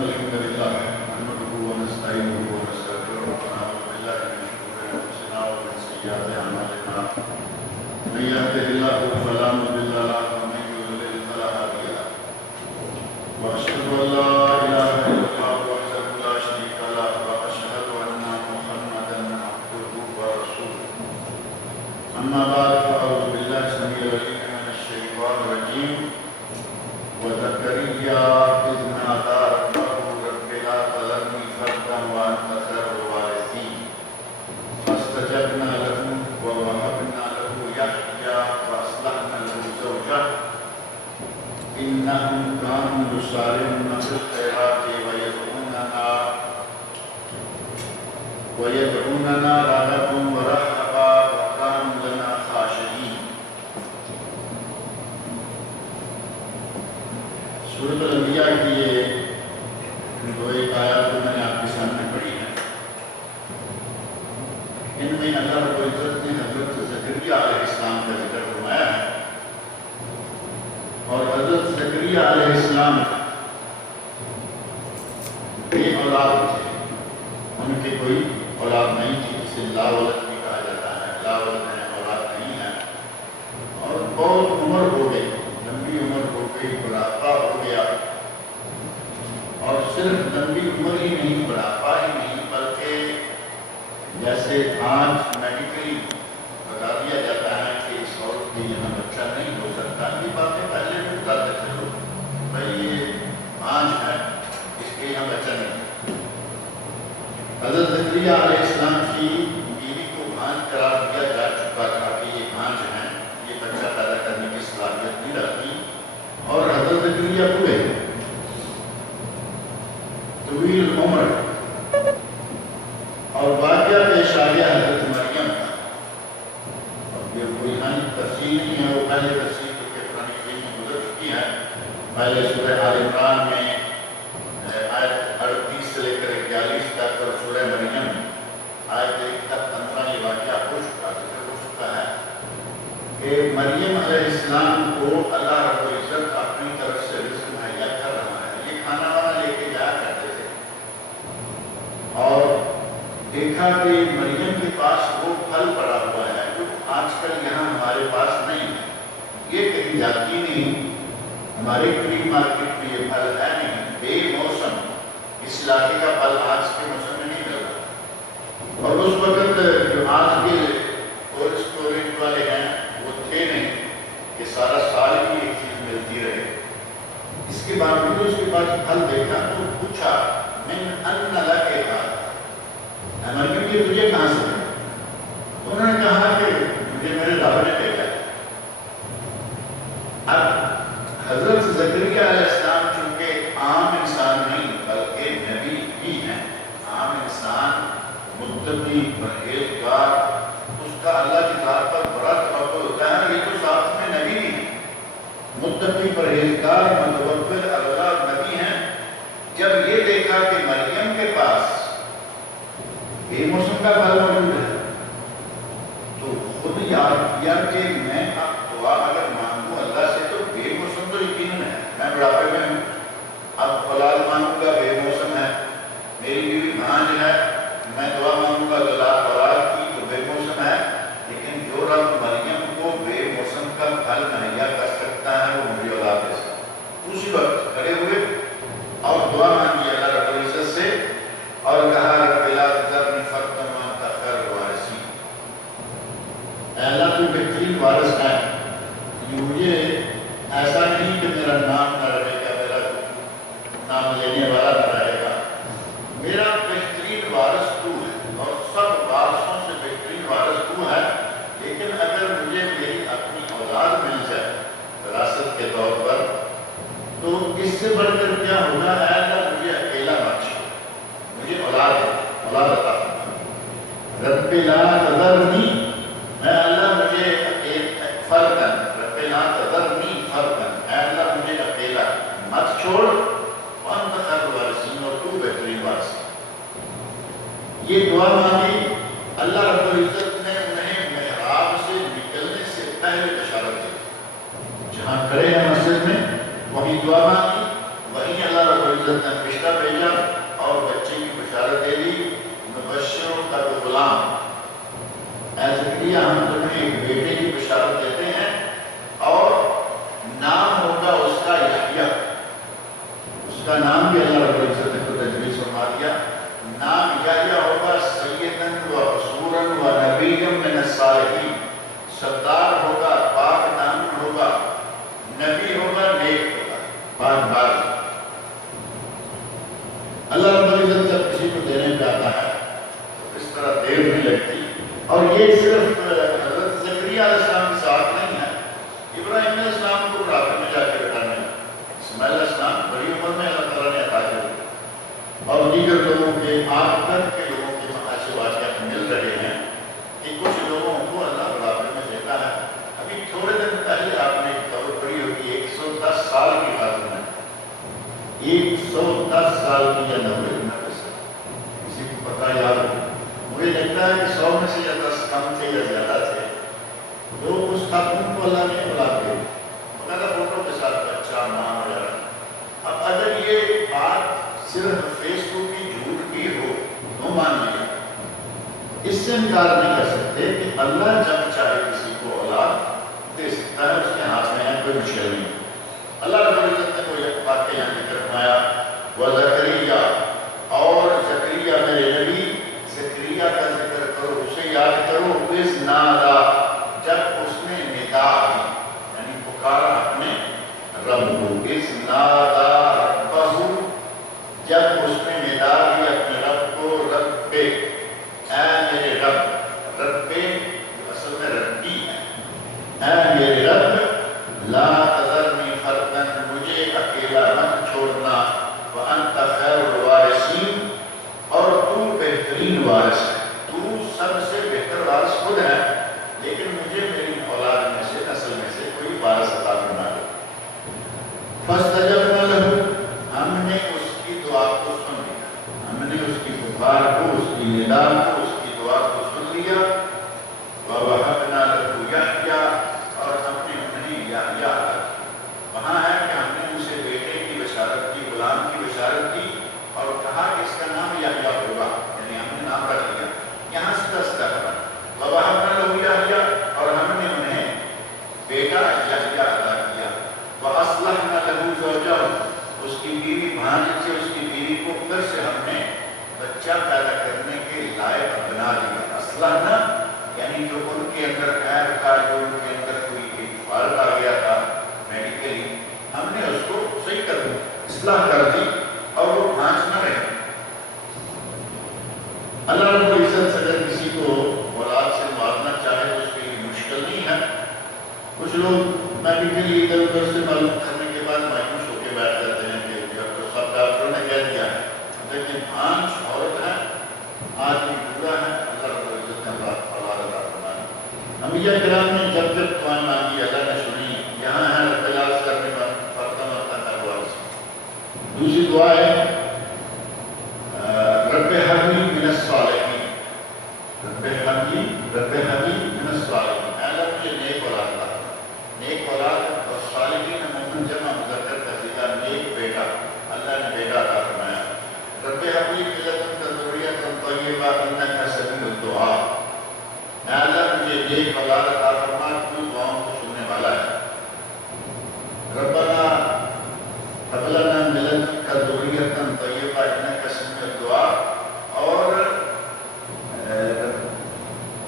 الحمد لله نحمده ونستعينه ونستغفره ونعوذ بالله من شرور انفسنا ومن سيئات اعمالنا من يهده الله فلا مضل له ومن يضلل فلا هادي له واشهد ان لا اله الا الله وحده لا شريك له واشهد ان محمدا عبده ورسوله اما بعد فاعوذ بالله السميع العليم من الشيطان الرجيم وزكريا إذ نادى ربه رب لا تذرني فردا وأنت خير الوارثين فاستجبنا له ووهبنا له يحيى وأصلحنا له زوجه إنهم كانوا يسارعون في الخيرات ويدعوننا رغبا ورهبا وكانوا لنا خاشعين. سورۃ الانبیاء کی یہ دو ایک آیات جو میں نے آپ کے سامنے پڑھی ہے، ان میں اللہ رب العزت نے حضرت زکریا علیہ السلام کا ذکر فرمایا ہے، اور حضرت زکریا علیہ السلام بے اولاد تھے، ان کی کوئی اولاد نہیں تھی، اسے لا ولد بھی کہا جاتا ہے، لا ولد ہے، اولاد نہیں ہے، اور بہت عمر ہو گئی، لمبی عمر ہو گئی، بڑھاپا ہو گیا، اور صرف لمبی عمر ہی نہیں، بڑھاپا ہی نہیں، بلکہ جیسے آج میڈیکلی بتا دیا جاتا ہے کہ اس عورت کے یہاں بچہ نہیں ہو سکتا، یہ باتیں پہلے بھی بتاتے تھے لوگ، بھائی یہ آنچ ہے، اس کے یہاں بچہ نہیں۔ حضرت زکریا علیہ السلام کی بیوی کو بھانج قرار دیا جا چکا تھا کہ یہ بھانج ہیں، یہ بچہ پیدا کرنے کی صلاحیت نہیں رکھتی، اور حضرت زکریا ہوئے طویل عمر، اور واقعہ پیش آ گیا حضرت مریم کا، اور یہ کوئی تفصیل نہیں ہے، وہ پہلے تفصیل کیونکہ قرآن کریم میں گزر چکی ہے، پہلے سورہ آل عمران میں آیت 38 سے لے کر 41 تک، اور سورہ مریم آیت 1 تک 15 یہ واقعہ ہو چکا ہے کہ مریم علیہ السلام کو اللہ رب العزت اپنی طرف سے رزق مہیا کر رہا ہے۔ یہ کھانا وانا لے کے جایا کرتے تھے، اور دیکھا کہ مریم کے پاس وہ پھل پڑا ہوا ہے جو آج کل یہاں ہمارے پاس نہیں ہے، یہ کہیں جاتی نہیں، ہمارے قریب مارکیٹ میں یہ پھل ہے نہیں، بے موسم، اس علاقے کا پھل آج کے موسم میں نہیں مل رہا، اور اس وقت جو آج کے کولڈ اسٹوریج والے ہیں وہ تھے نہیں کہ سارا سال کی ایک چیز ملتی رہے۔ اس کے باوجود اس کے پاس پھل دیکھا تو پوچھا من ان لک ہذا، مریم یہ تجھے کہاں سے ملا؟ تو انہوں نے کہا کہ مجھے میرے رب نے بھیجا۔ اب حضرت زکریا علیہ السلام چونکہ عام انسان نہیں بلکہ نبی بھی ہیں، عام انسان متقی پرہیزگار، اس کا اللہ کی ذات پر بڑا توقع ہوتا ہے، یہ تو ساتھ میں نبی نہیں، متقی پرہیزگار متوکل اللہ نبی ہیں۔ جب یہ دیکھا کہ مریم کے پاس بے موسم کا پھل موجود ہے تو خود یاد کیا کہ میں اب دعا اگر مانگوں اللہ سے تو بے موسم تو یقیناً ہے، میں بڑھاپے میں ہوں، اب اولاد مانگوں گا بے موسم ہے، میری بیوی بھانج ہے، میں دعا مانگوں گا اولاد کی تو بے موسم ہے، لیکن جو رب مریم کو بے موسم کا پھل مہیا کر سکتا ہے وہ مجھے اولاد دے سکتا ہے۔ اسی وقت کھڑے ہوئے اور دعا مانگی اللہ رب العزت سے، اور کہا رب لا تذرنی فردا وانت خیر الوارثین، اے اللہ تو بہترین وارث ہے، مجھے ایسا نہیں کہ میرا نام نہ رہے گا، میرا نام لینے والا نہ رہے گا، میرا بہترین وارث تو ہے، اور سب وارثوں سے بہترین وارث تو ہے، لیکن اگر مجھے میری اپنی اولاد مل جائے وراثت کے طور پر تو اس سے بڑھ کر کیا ہوگا، اے اللہ مجھے اکیلا مت چھوڑ، مجھے اولاد عطا فرما، رب لا تذرنی، اے اللہ مجھے فردا، رب لا تذرنی فردا، اے اللہ مجھے اکیلا مت چھوڑ، وانت خیر الوارثین، اور تو بہترین وارث۔ یہ دعا مانگی، اللہ رب العزت نے انہیں محراب سے نکلنے سے پہلے بشارت دی، جہاں کھڑے ہیں مسجد میں وہی دعا مانگی، وہیں اللہ رب العزت نے فرشتہ بھیجا کا نام بھی اللہ رب العزت نے کو تجویز فرما دیا. نام یحییٰ ہوگا سیدن و حصورا و نبیا من الصالحین. سردار ہوگا، پاک دامن ہوگا، نبی ہوگا، نیک ہوگا، پاک باز. اللہ رب العزت جب کسی کو دینے پہ آتا ہے تو اس طرح دیر نہیں لگتی. اور یہ صرف حضرت زکریا علیہ السلام کے ساتھ نہیں ہے. ابراہیم علیہ السلام کو بڑھاپے میں جا کے بتانے، اسماعیل علیہ السلام بڑی عمر میں اللہ تعالیٰ نے عطا کیا، اور دیگر لوگوں کے آج تک کے لوگوں کے ایسے واقعات مل رہے ہیں کہ کچھ لوگوں کو اللہ بڑھاپے میں دیتا ہے. ابھی تھوڑے دن پہلے آپ نے ایک خبر پڑھی ہوگی 110 سال کی خاتون ہے، 110 سال کی یا 90 عمر سے، کسی کو پتہ یاد ہو؟ مجھے لگتا ہے کہ 100 میں سے یا 10 کم تھے یا زیادہ تھے. لوگ اس خاتون کو اللہ نے اولاد دے مطلب فوٹو کے ساتھ بچہ ماں وغیرہ. اب اگر یہ بات صرف فیس بک کی جھوٹ بھی ہو تو مان لیں، اس سے انکار نہیں کر سکتے کہ اللہ جب چاہے کسی کو اولاد دے سکتا ہے، اس کے ہاتھ میں ہے، کوئی مشکل نہیں. اللہ رب العزت نے کوئی واقعہ یہاں ذکر فرمایا وزکریا، اور زکریا میرے نبی زکریا کا ذکر کرو، اسے یاد کرو. اذ نادا، جب اس نے ندا کی یعنی پکارا اپنے رب کو. اذ نادا ربہ، جب اس نے ندا کی اپنے رب کو. رب اے میرے رب، رب اصل میں ربی ہے، اے میرے رب لا تذرنی فردا، مجھے اکیلا مت چھوڑنا. وانت خیر الوارثین، اور تو بہترین وارث ہے، تو سب سے بہتر وارث خود ہے، لیکن مجھے میری اولاد میں سے نسل میں سے کوئی وارث عطا فرما دے. فاستجبنا له، ہم نے اس کی دعا کو سن لیا، ہم نے اس کی پکار کو، اس کی ندا کو، اس کی دعا کو سن لیا. ووهبنا له یحییٰ، اور ہم نے انہیں یحییٰ عطا کیا. وہاں ہے کہ ہم نے اسے بیٹے کی بشارت کی، غلام کی بشارت کی، اور کہا کہ اس کا نام یحییٰ ہوگا، یعنی ہم نے نام رکھ دیا. یہاں سے دستہ ہے ووهبنا له یحییٰ، اور ہم نے انہیں بیٹا یحییٰ عطا کیا. وأصلحنا له زوجه، اس کی بیوی بھانج سے، اس کی بیوی کو پھر سے ہم نے بچہ پیدا کرنے کے لائق بنا دیا. اصلحنا یعنی جو ان کے اندر عیب تھا، جو ان کے اندر کوئی ایک فالٹ آ گیا تھا میڈیکلی، ہم نے اس کو صحیح کر دیا، اصلاح کر دی، اور وہ بھانج نہ رہے. اللہ رب العزت اگر کسی کو اولاد سے مارنا چاہے تو اس کے لیے مشکل نہیں ہے. کچھ لوگ میڈیکلی ادھر ادھر سے معلوم کرنے کے بعد مایوس ہو کے بیٹھ جاتے ہیں کہ سب ڈاکٹروں نے کہہ دیا ہے، لیکن بھانج عورت ہے، آدمی بوڑھا ہے، اللہ رب العزت نے اولاد عطا فرمائی. انبیاء کرام نے جب جب دعائیں مانگی اللہ نے سنی. یہاں ہے رب یاد کرنے پر فرتم اللہ وارث. دوسری دعا ہے رب ہب لی من الصالحین، رب ہب لی من الصالحین، اے اللہ مجھے نیک اولاد عطا. نیک اولاد اور صالحین مومن جمع مذکر کا صیغہ، نیک بیٹا، اللہ نے بیٹا عطا فرمایا. رب ہب لی من لدنک ذریۃ طیبہ انک سمیع الدعاء، اے اللہ مجھے نیک اولاد عطا فرما، تو دعاؤں کو سننے والا ہے. ربنا هب لنا من لدنک ذریۃ طیبہ انک سمیع الدعاء. اور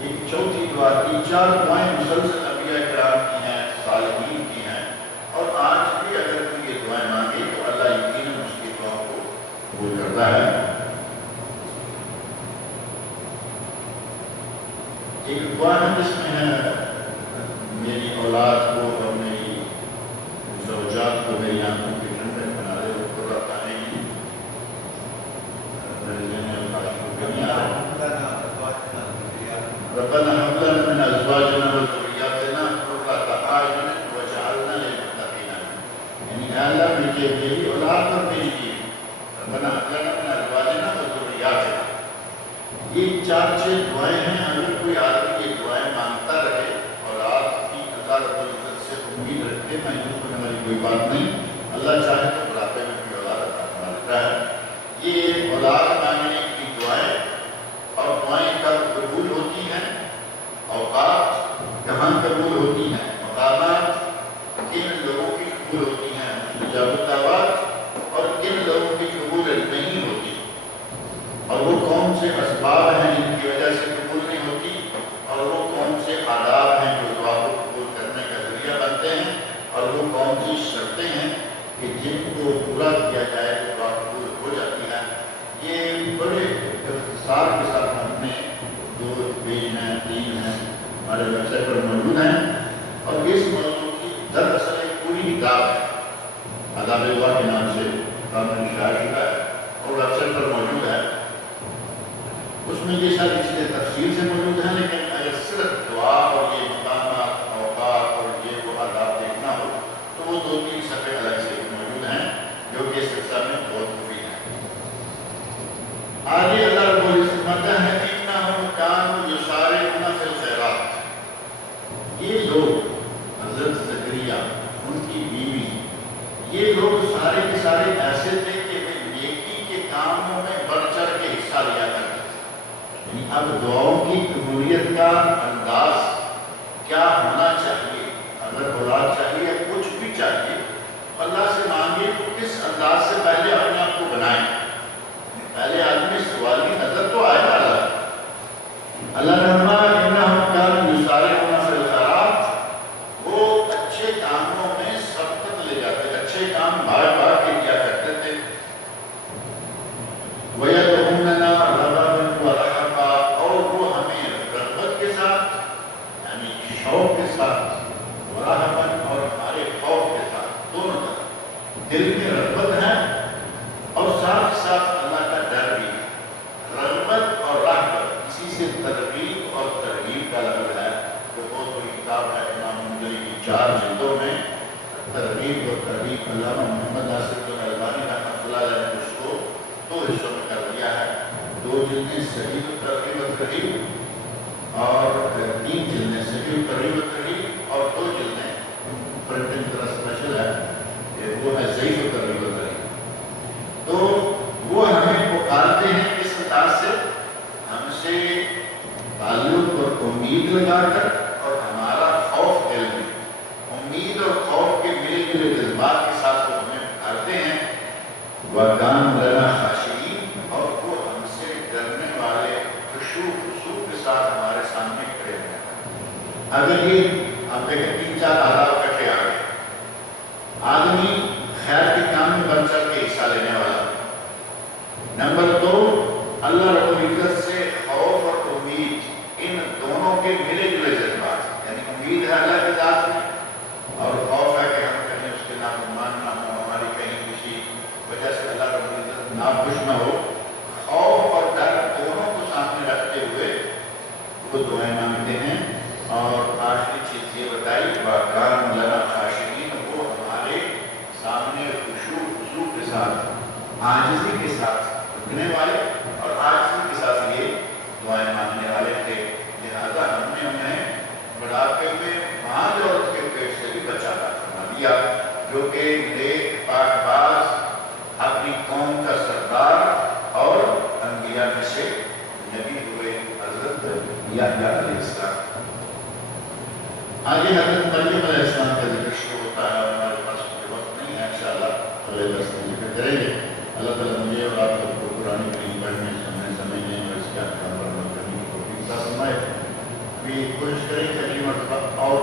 ایک چوتھی دعا کی، 4 دعائیں مسلسل انبیاء کرام کی ہیں، صالحین کی ہیں، اور آج بھی اگر کوئی یہ دعائیں مانگے تو اللہ یقیناً اس کی دعا کو قبول کرتا ہے. ایک دعا ہے جس میں ہے میری اولاد کو اور میری زوجات کو میری آنکھوں کی ٹھنڈک بنا دے اور قرۃ عین ربنا هب لنا من ازواجنا وذرياتنا قرۃ اعین واجعلنا للمتقین اماما. یعنی اے اللہ مجھے میری اولاد پر بھیج دیجیے. ربنا هب لنا من ازواجنا وذرياتنا. یہ 4-6 دعائیں ہیں. اگر کوئی آدمی یہ دعائیں مانگتا رہے اور آپ کی اللہ رب العزت سے امید رکھتے، مایوس ہونے والی کوئی بات نہیں. اللہ چاہے تو بڑھاپے میں بھی اولاد عطا فرما دیتا ہے. یہ اولاد مانگنے کی دعائیں، اور دعائیں کب قبول ہوتی ہیں، اوقات کہاں قبول ہوتی ہیں، مقامات کن لوگوں کی قبول ہوتی ہیں مستجاب الدعوات، اور کن سے اسباب ہیں جن کی وجہ سے قبول نہیں ہوتی، اور وہ کون سے آداب ہیں جو دعا کو قبول کرنے کا ذریعہ بنتے ہیں، اور وہ کون سی شرطیں ہیں کہ جن کو پورا کیا جائے تو دعا قبول ہو جاتی ہے۔ یہ بڑے اختصار کے ساتھ ہم نے جو پیج ہیں 3 ہیں ہمارے ویب سائٹ پر موجود ہیں، اور اس موضوع کی دراصل ایک پوری کتاب ہے، آداب دعا کے نام سے کتاب میں شائع شدہ ہے اور ویب سائٹ پر موجود ہے۔ اس میں یہ ساری چیزیں تفصیل سے موجود ہیں، لیکن اگر صرف دعا اور یہ مقامات اوقات اور یہ وہ آداب دیکھنا ہو تو وہ 2-3 صفحے الگ سے موجود ہیں جو کہ اس سلسلہ میں بہت مفید ہیں۔ آگے اللہ رب العزت فرماتا ہے انہم کانوا یسارعون فی الخیرات، یہ لوگ حضرت زکریا، ان کی بیوی، یہ لوگ سارے کے سارے ایسے تھے کہ وہ نیکی کے کاموں میں بڑھ چڑھ کے حصہ لیا کرتے تھے۔ یعنی اب دعاؤں کی قبولیت کا انداز کیا ہونا چاہیے، اگر اولاد چاہیے یا کچھ بھی چاہیے اللہ سے مانگے تو کس انداز سے پہلے اپنے آپ کو بنائیں۔ پہلے آدمی سوالی نظر تو آئے گا اللہ نے فرمایا انہم کانوا یسارعون فی الخیرات، وہ اچھے کاموں میں سبقت لے جاتے، اچھے کام بھاگ بھاگ کے کیا کرتے تھے۔ وَيَدْعُونَنَا رَغَبًا وَرَهَبًا، اور وہ ہمیں رغبت کے ساتھ یعنی شوق کے ساتھ، وَرَهَبًا اور ہمارے خوف کے ساتھ، دونوں طرح دل میں رغبت ہے اور ساتھ ساتھ اللہ کا ڈر بھی ہے۔ رغبت اور رہبت اسی سے ترغیب اور ترغیب کا لفظ ہے، جو بہت بڑی کتاب ہے امام منذری کی 4 جلدوں میں ترغیب اور ترغیب۔ علامہ محمد ناصر الالبانی رحمۃ اللہ علیہ نے اس کو 2 حصوں میں کر دیا ہے، 2 جلدیں صحیح الترغیب والترغیب اور 3 جلدیں صحیح الترغیب والترغیب اور 2 جلدیں پرنٹنگ طرح اسپیشل ہے کہ وہ ہے ضعیف الترغیب والترغیب۔ تو وہ ہمیں پکارتے ہیں اس انداز سے، ہم سے تعلق اور امید لگا کر، اور ہمارا خوف دل میں، امید اور خوف کے ملے جلے جذبات کے ساتھ وہ ہمیں پکارتے ہیں۔ وَكَانُوا لَنَا خَاشِعِينَ، اور وہ ہم سے ڈرنے والے خشوع خضوع کے ساتھ ہمارے سامنے کھڑے ہیں۔ اگر یہ آپ دیکھیں 3-4 آداب کٹھے آ گئے، آدمی خیر کے کام میں بڑھ چڑھ کے حصہ لینے والا، نمبر 2 اللہ رب العزت سے خوف اور امید، ان دونوں کے ملے جلے جذبات، یعنی امید ہے اللہ کی ذات میں اور خوف ہے کہ ہم کہیں اس کے نافرمان نہ ہوں، ہماری کہیں کسی وجہ سے اللہ رب العزت ناخوش نہ ہو۔ خوف اور ڈر دونوں کو سامنے رکھتے ہوئے وہ دعائیں مانگتے ہیں۔ اور آخری چیز یہ بتائی وَكَانُوا لَنَا خَاشِعِينَ، وہ ہمارے سامنے خشوع خضوع کے ساتھ، عاجزی کے ساتھ رکنے والے اور عاجزی کے ساتھ یہ دعائیں مانگنے والے تھے۔ لہذا ہم نے انہیں بڑھاپے میں ماں عورت کے پیٹ سے بھی بچا فرما دیا، جو کہ نیک پاک باز، اپنی قوم کا سردار اور انبیاء میں سے نبی ہوئے حضرت یحییٰ علیہ السلام۔ آگے حضرت مریم علیہ السلام کا ذکر شروع ہوتا ہے، اور ہمارے پاس کوئی وقت نہیں ہے، انشاءاللہ اگلے درس میں ذکر کریں گے۔ اللہ تعالیٰ مجھے اور آپ سب کو قرآن کریم پڑھنے، سمجھنے اور اس کے احکام پر عمل کرنے کی توفیق عطا فرمائے۔ ابھی کوشش کریں کہ اگلی مرتبہ اور